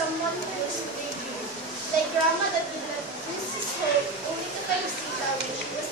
someone who was grieving, like Rama that did not lose his hope only to find Sita when she was